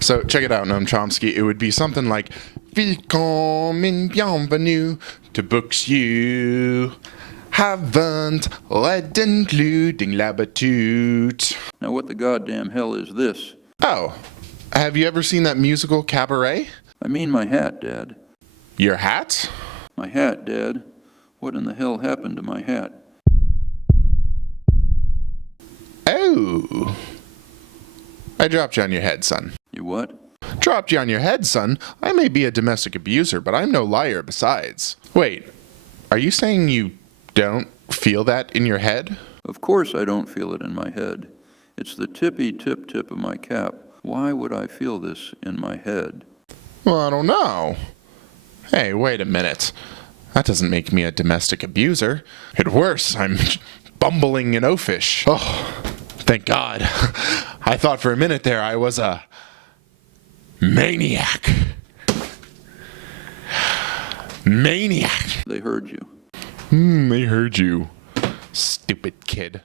So check it out, Gnome Chomsky. It would be something like, Willkommen, bienvenue to books you haven't read, including Labatut. Now what the goddamn hell is this? Oh, have you ever seen that musical Cabaret? I mean my hat, Dad. Your hat? My hat, Dad. What in the hell happened to my hat? Oh. I dropped you on your head, son. You what? Dropped you on your head, son. I may be a domestic abuser, but I'm no liar besides. Wait, are you saying you don't feel that in your head? Of course I don't feel it in my head. It's the tippy tip of my cap. Why would I feel this in my head? Well, I don't know. Hey, wait a minute. That doesn't make me a domestic abuser. At worst, I'm bumbling an oafish. Oh, thank God. I thought for a minute there I was a maniac. Maniac. They heard you. They heard you. Stupid kid.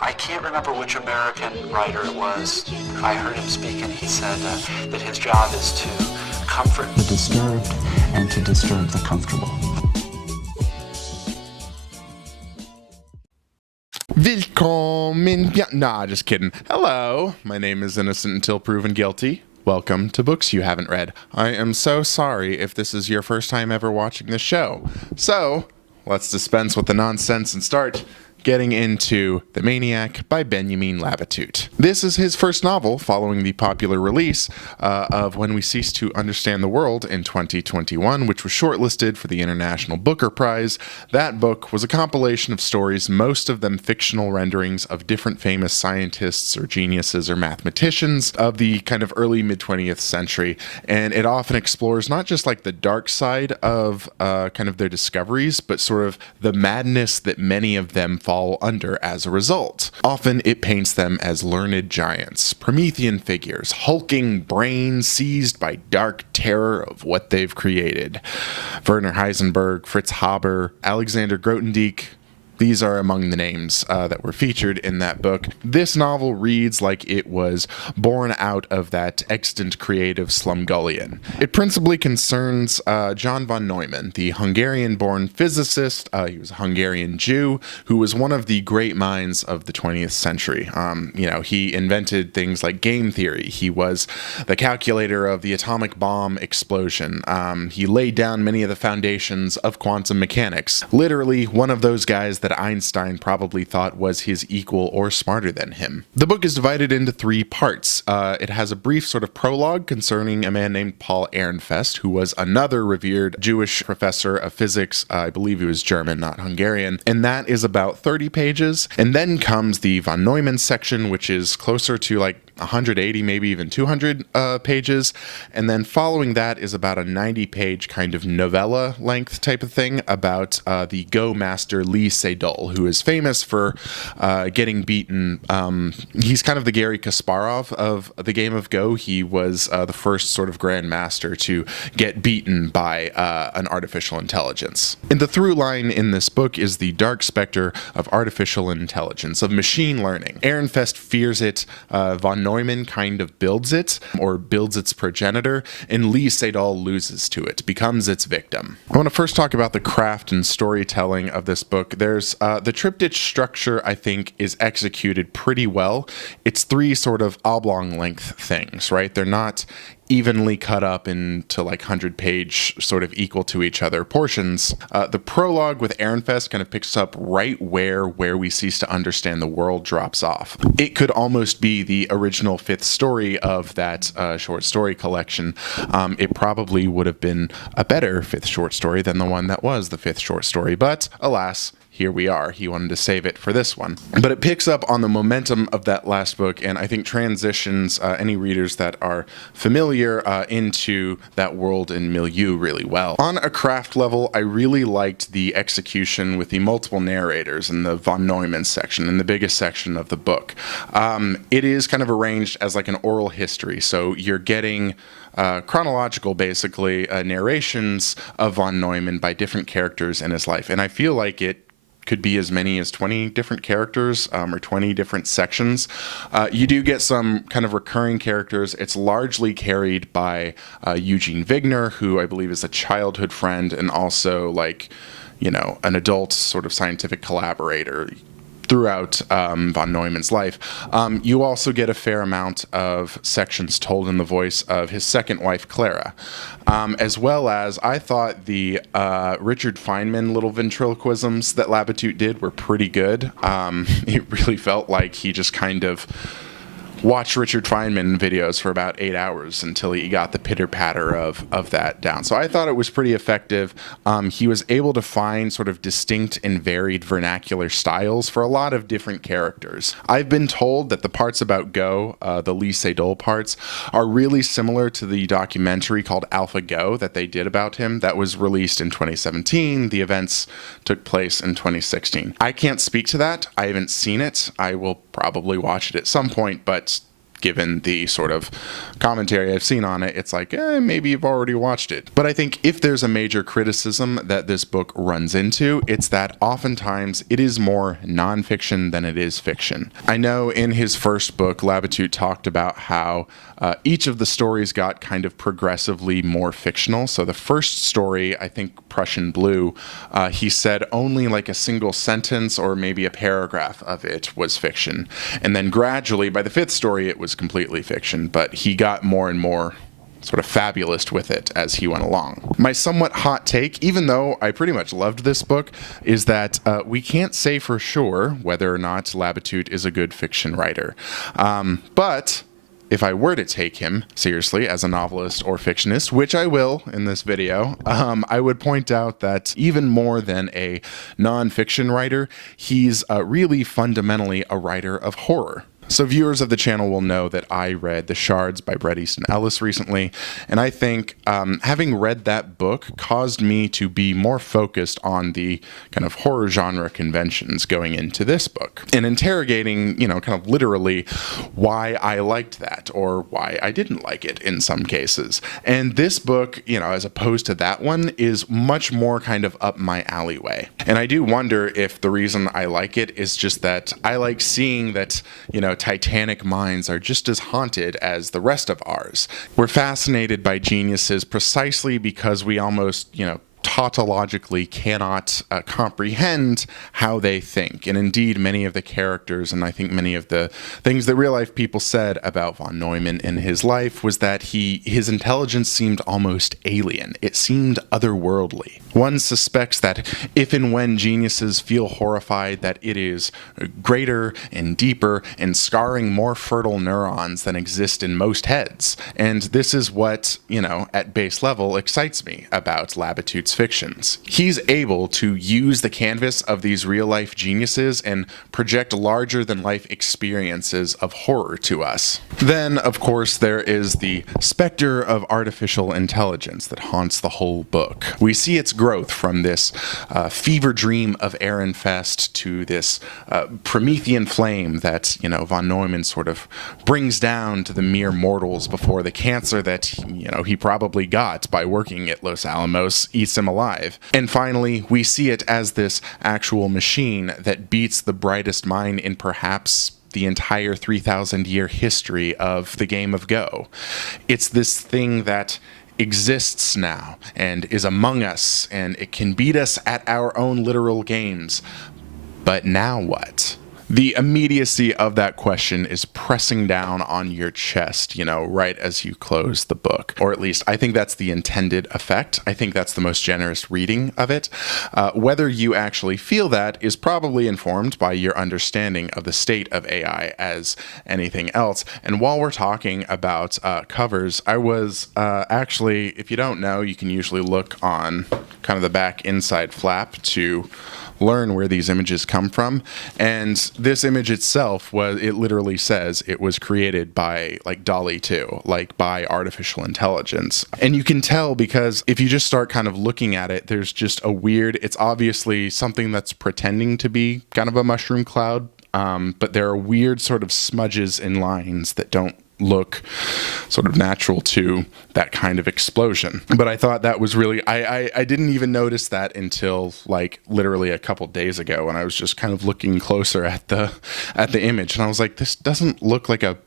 I can't remember which American writer it was. I heard him speak, and he said that his job is to comfort the disturbed and to disturb the comfortable. Willkommen. Nah, just kidding. Hello, my name is Innocent Until Proven Guilty. Welcome to Books You Haven't Read. I am so sorry if this is your first time ever watching this show. So, let's dispense with the nonsense and start getting into The Maniac by Benjamin Labatut. This is his first novel following the popular release of When We Cease to Understand the World in 2021, which was shortlisted for the International Booker Prize. That book was a compilation of stories, most of them fictional renderings of different famous scientists or geniuses or mathematicians of the kind of early mid-20th century. And it often explores not just like the dark side of kind of their discoveries, but sort of the madness that many of them fall under as a result. Often it paints them as learned giants, Promethean figures, hulking brains seized by dark terror of what they've created. Werner Heisenberg, Fritz Haber, Alexander Grothendieck, these are among the names that were featured in that book. This novel reads like it was born out of that extant creative Slumgullion. It principally concerns John von Neumann, the Hungarian-born physicist. He was a Hungarian Jew who was one of the great minds of the 20th century. He invented things like game theory. He was the calculator of the atomic bomb explosion. He laid down many of the foundations of quantum mechanics. Literally one of those guys that Einstein probably thought was his equal or smarter than him. The book is divided into 3 parts. It has a brief sort of prologue concerning a man named Paul Ehrenfest, who was another revered Jewish professor of physics. I believe he was German, not Hungarian. And that is about 30 pages. And then comes the von Neumann section, which is closer to like 180, maybe even 200 pages. And then following that is about a 90-page kind of novella length type of thing about the Go master Lee Sedol, who is famous for getting beaten. He's kind of the Garry Kasparov of the game of Go. He was the first sort of grandmaster to get beaten by an artificial intelligence. And the through line in this book is the dark specter of artificial intelligence, of machine learning. Ehrenfest fears it. Von Neumann kind of builds it, or builds its progenitor, and Lee Sedol loses to it, becomes its victim. I want to first talk about the craft and storytelling of this book. There's the triptych structure, I think, is executed pretty well. It's 3 sort of oblong length things, right? They're not evenly cut up into like 100-page sort of equal to each other portions. The prologue with Ehrenfest kind of picks up right where we cease to understand the world drops off. It could almost be the original 5th story of that short story collection. It probably would have been a better 5th short story than the one that was the 5th short story, but alas, here we are. He wanted to save it for this one. But it picks up on the momentum of that last book, and I think transitions any readers that are familiar into that world and milieu really well. On a craft level, I really liked the execution with the multiple narrators in the von Neumann section, in the biggest section of the book. It is kind of arranged as like an oral history, so you're getting chronological, basically, narrations of von Neumann by different characters in his life. And I feel like it could be as many as 20 different characters or 20 different sections. You do get some kind of recurring characters. It's largely carried by Eugene Wigner, who I believe is a childhood friend and also like, you know, an adult sort of scientific collaborator throughout von Neumann's life. You also get a fair amount of sections told in the voice of his second wife, Clara, as well as I thought the Richard Feynman little ventriloquisms that Labatut did were pretty good. It really felt like he just kind of watched Richard Feynman videos for about 8 hours until he got the pitter-patter of that down. So I thought it was pretty effective. He was able to find sort of distinct and varied vernacular styles for a lot of different characters. I've been told that the parts about Go, the Lee Sedol parts, are really similar to the documentary called AlphaGo that they did about him that was released in 2017. The events took place in 2016. I can't speak to that. I haven't seen it. I will probably watch it at some point, but given the sort of commentary I've seen on it, it's like, maybe you've already watched it. But I think if there's a major criticism that this book runs into, it's that oftentimes it is more nonfiction than it is fiction. I know in his first book, Labatut talked about how each of the stories got kind of progressively more fictional. So the first story, I think Prussian Blue, he said only like a single sentence or maybe a paragraph of it was fiction. And then gradually, by the fifth story, it was completely fiction, but he got more and more sort of fabulous with it as he went along. My somewhat hot take, even though I pretty much loved this book, is that we can't say for sure whether or not Labatut is a good fiction writer. But if I were to take him seriously as a novelist or fictionist, which I will in this video, I would point out that even more than a nonfiction writer, he's really fundamentally a writer of horror. So viewers of the channel will know that I read The Shards by Bret Easton Ellis recently, and I think having read that book caused me to be more focused on the kind of horror genre conventions going into this book, and interrogating, you know, kind of literally why I liked that or why I didn't like it in some cases. And this book, you know, as opposed to that one, is much more kind of up my alleyway. And I do wonder if the reason I like it is just that I like seeing that, you know, Titanic minds are just as haunted as the rest of ours. We're fascinated by geniuses precisely because we almost, you know, tautologically cannot comprehend how they think. And indeed, many of the characters, and I think many of the things that real-life people said about von Neumann in his life, was that his intelligence seemed almost alien. It seemed otherworldly. One suspects that if and when geniuses feel horrified, that it is greater and deeper and scarring more fertile neurons than exist in most heads. And this is what, you know, at base level excites me about Labatut's fictions. He's able to use the canvas of these real-life geniuses and project larger-than-life experiences of horror to us. Then, of course, there is the specter of artificial intelligence that haunts the whole book. We see its growth from this fever dream of Ehrenfest to this Promethean flame that, you know, von Neumann sort of brings down to the mere mortals before the cancer that, you know, he probably got by working at Los Alamos eats him alive. And finally, we see it as this actual machine that beats the brightest mind in perhaps the entire 3,000-year history of the game of Go. It's this thing that exists now and is among us, and it can beat us at our own literal games. But now what? The immediacy of that question is pressing down on your chest, you know, right as you close the book. Or at least I think that's the intended effect. I think that's the most generous reading of it. Whether you actually feel that is probably informed by your understanding of the state of AI as anything else. And while we're talking about covers, I was actually, if you don't know, you can usually look on kind of the back inside flap to learn where these images come from. And this image itself it literally says it was created by like DALL-E 2, like by artificial intelligence. And you can tell because if you just start kind of looking at it, there's just it's obviously something that's pretending to be kind of a mushroom cloud. But there are weird sort of smudges and lines that don't look sort of natural to that kind of explosion. But I thought that was really, I didn't even notice that until like literally a couple days ago when I was just kind of looking closer at the image, and I was like, this doesn't look like a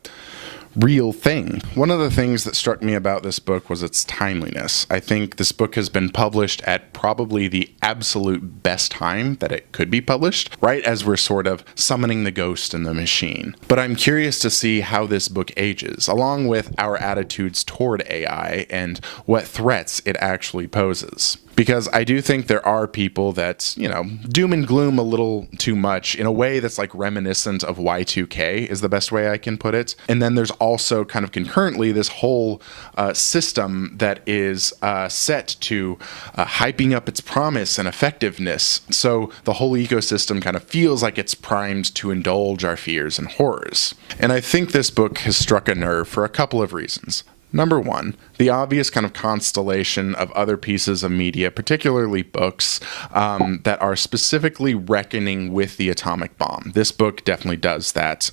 real thing. One of the things that struck me about this book was its timeliness. I think this book has been published at probably the absolute best time that it could be published, right as we're sort of summoning the ghost in the machine. But I'm curious to see how this book ages, along with our attitudes toward AI and what threats it actually poses. Because I do think there are people that, doom and gloom a little too much in a way that's like reminiscent of Y2K is the best way I can put it. And then there's also kind of concurrently this whole system that is set to hyping up its promise and effectiveness. So the whole ecosystem kind of feels like it's primed to indulge our fears and horrors. And I think this book has struck a nerve for a couple of reasons. Number one, the obvious kind of constellation of other pieces of media, particularly books, that are specifically reckoning with the atomic bomb. This book definitely does that.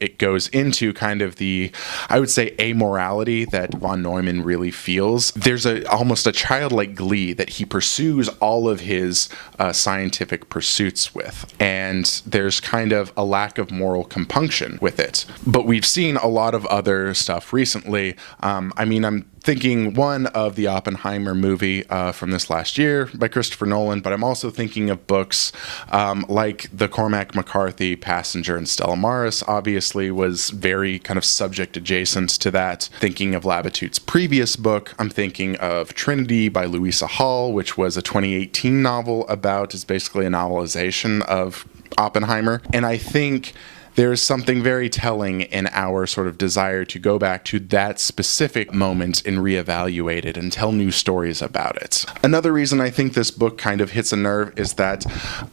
It goes into kind of the, I would say, amorality that von Neumann really feels. There's almost a childlike glee that he pursues all of his scientific pursuits with. And there's kind of a lack of moral compunction with it. But we've seen a lot of other stuff recently. I'm thinking, one, of the Oppenheimer movie from this last year by Christopher Nolan, but I'm also thinking of books like the Cormac McCarthy Passenger and Stella Maris obviously was very kind of subject adjacent to that. Thinking of Labatut's previous book, I'm thinking of Trinity by Louisa Hall, which was a 2018 novel it's basically a novelization of Oppenheimer. And I think there's something very telling in our sort of desire to go back to that specific moment and reevaluate it and tell new stories about it. Another reason I think this book kind of hits a nerve is that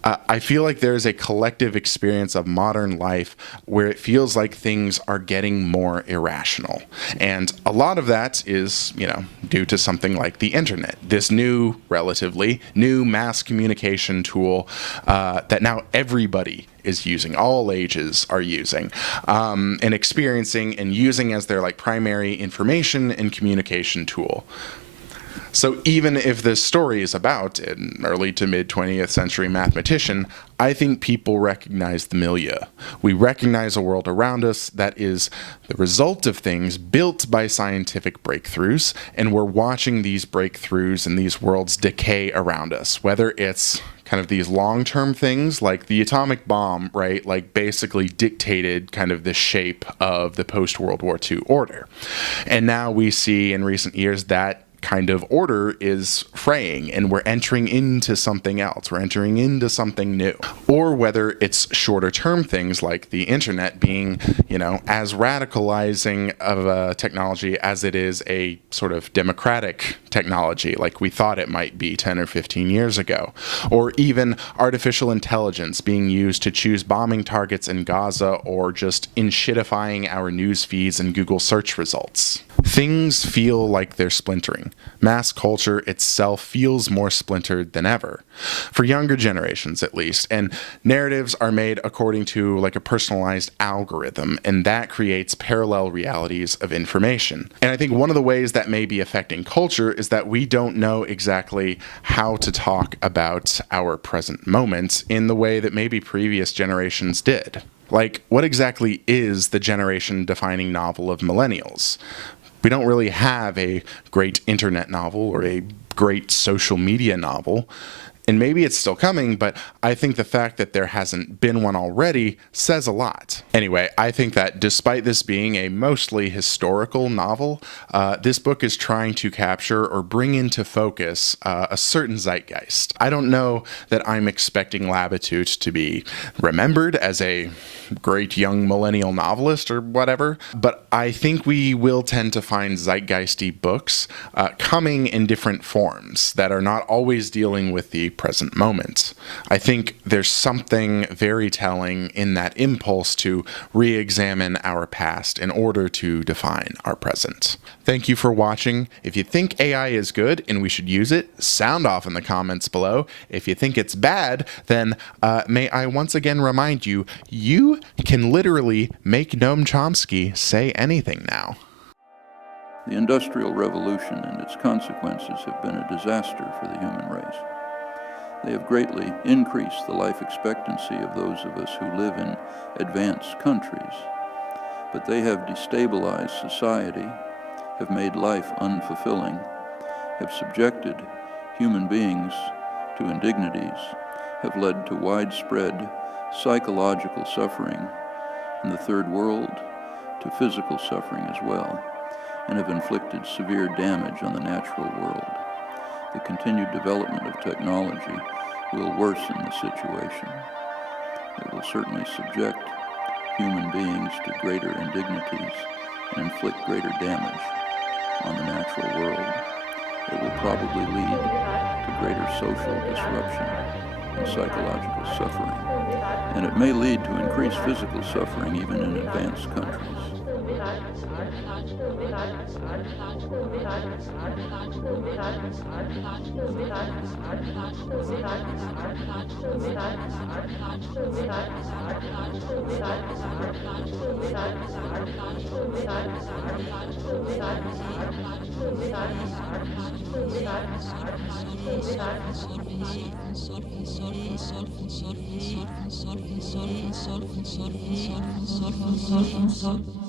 I feel like there's a collective experience of modern life where it feels like things are getting more irrational. And a lot of that is, due to something like the internet, this relatively new mass communication tool that now everybody is using, all ages are using, and experiencing and using as their primary information and communication tool. So even if this story is about an early to mid 20th century mathematician, I think people recognize the milieu. We recognize a world around us that is the result of things built by scientific breakthroughs, and we're watching these breakthroughs and these worlds decay around us, whether it's kind of these long-term things like the atomic bomb, right? Basically dictated kind of the shape of the post-World War II order. And now we see in recent years that kind of order is fraying and we're entering into something else. We're entering into something new. Or whether it's shorter term things like the internet being, as radicalizing of a technology as it is a sort of democratic technology like we thought it might be 10 or 15 years ago. Or even artificial intelligence being used to choose bombing targets in Gaza or just in-shitifying our news feeds and Google search results. Things feel like they're splintering. Mass culture itself feels more splintered than ever, for younger generations at least, and narratives are made according to a personalized algorithm, and that creates parallel realities of information. And I think one of the ways that may be affecting culture is that we don't know exactly how to talk about our present moment in the way that maybe previous generations did. What exactly is the generation-defining novel of millennials? We don't really have a great internet novel or a great social media novel. And maybe it's still coming, but I think the fact that there hasn't been one already says a lot. Anyway, I think that despite this being a mostly historical novel, this book is trying to capture or bring into focus a certain zeitgeist. I don't know that I'm expecting Labatut to be remembered as a great young millennial novelist or whatever, but I think we will tend to find zeitgeisty books coming in different forms that are not always dealing with the present moment. I think there's something very telling in that impulse to re-examine our past in order to define our present. Thank you for watching. If you think AI is good and we should use it, sound off in the comments below. If you think it's bad, then may I once again remind you, you can literally make Gnome Chomsky say anything now. The Industrial Revolution and its consequences have been a disaster for the human race. They have greatly increased the life expectancy of those of us who live in advanced countries, but they have destabilized society, have made life unfulfilling, have subjected human beings to indignities, have led to widespread psychological suffering in the third world, to physical suffering as well, and have inflicted severe damage on the natural world. The continued development of technology will worsen the situation. It will certainly subject human beings to greater indignities and inflict greater damage on the natural world. It will probably lead to greater social disruption and psychological suffering. And it may lead to increased physical suffering even in advanced countries. Solve